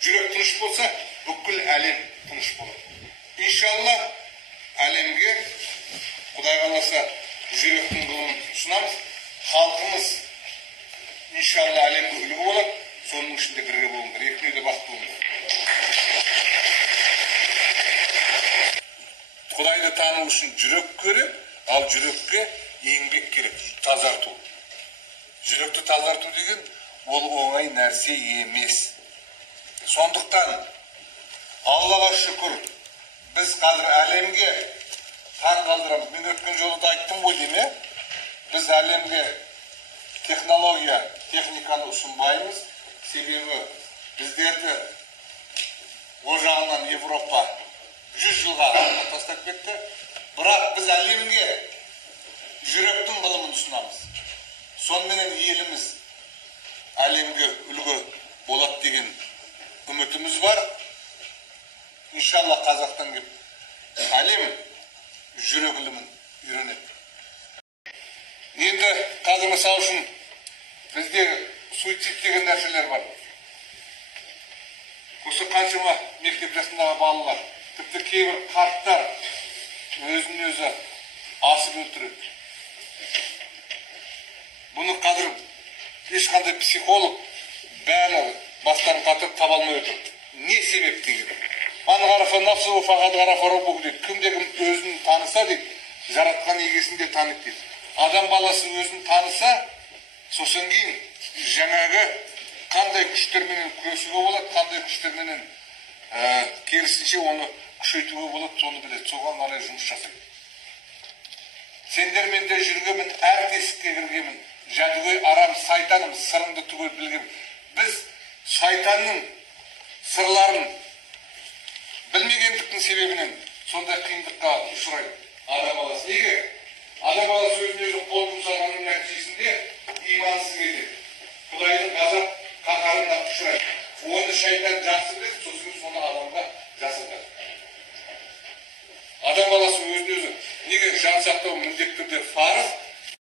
жүрек тыныш болса, бүкіл әлем тыныш болады. İnşallah әлемге, Құдай қаласа, жүректің ғылымын ұсынамыз. Халқымыз иншалла әлемге үлгі болады. Соның ішінде бірге болыңдар. Екеуіне де бақыт болыңдар. Құдайды тану үшін жүрек керек, ал жүрекке еңбек керек, тазарту. Жүректі тазарту деген ол оңай нәрсе емес. Сондықтан Аллаға шүкір, біз қазір әлемге таң қалдырамыз. Мен өткен жолы да айттым ғой дейме. Біз әлемге технология, техниканы ұсынбаймыз. Себебі біздерді о жағынан Европа 100 жылға артқа тастап кетті. Бірақ біз әлемге жүректің ғылымын ұсынамыз. Сонымен еліміз әлемге үлгі болады деген үмітіміз бар. İnşallah Қазақстан келіп әлем жүрек ғылымын үйренеді. Енді қазір мысал үшін бізде суицид деген нәрселер бар. Осы қаншама мектеп жасындағы балалар, тіпті кейбір қарттар өзін өзі асып өлтіреді. Бұны қазір ешқандай психолог бәрі бастарын қатырып таба алмай отыр. Не себеп деген? Кімде-кім өзін таныса дейді, жаратқан егесінде таниды дейді. Адам баласы өзін таныса, сосын кейін жаңағы қандай күштермен күресуге болады, қандай күштермен керісінше оны күшейтуге болады, соны біледі. Соған қарай жұмыс жасайды. Сендермен де жүргенмін, әр тесікке кіргенмін. Жәдігөй арам сайтаным, сырыңды түгел білгенмін. Біз сайтанның сырларын білмегендіктің себебінен сондай қиындыққа ұшырайды адам баласы. Неге? Адам баласы өзіне қол жұмсағанның нәтижесінде имансыз кетеді. Құдайдың ғазап қаһарына ұшырайды. Оны шайтан жақсы біледі, сосын соны адамға жасатады. Адам баласы өзіне өзі неге жан сақтау міндетті түрде парыз,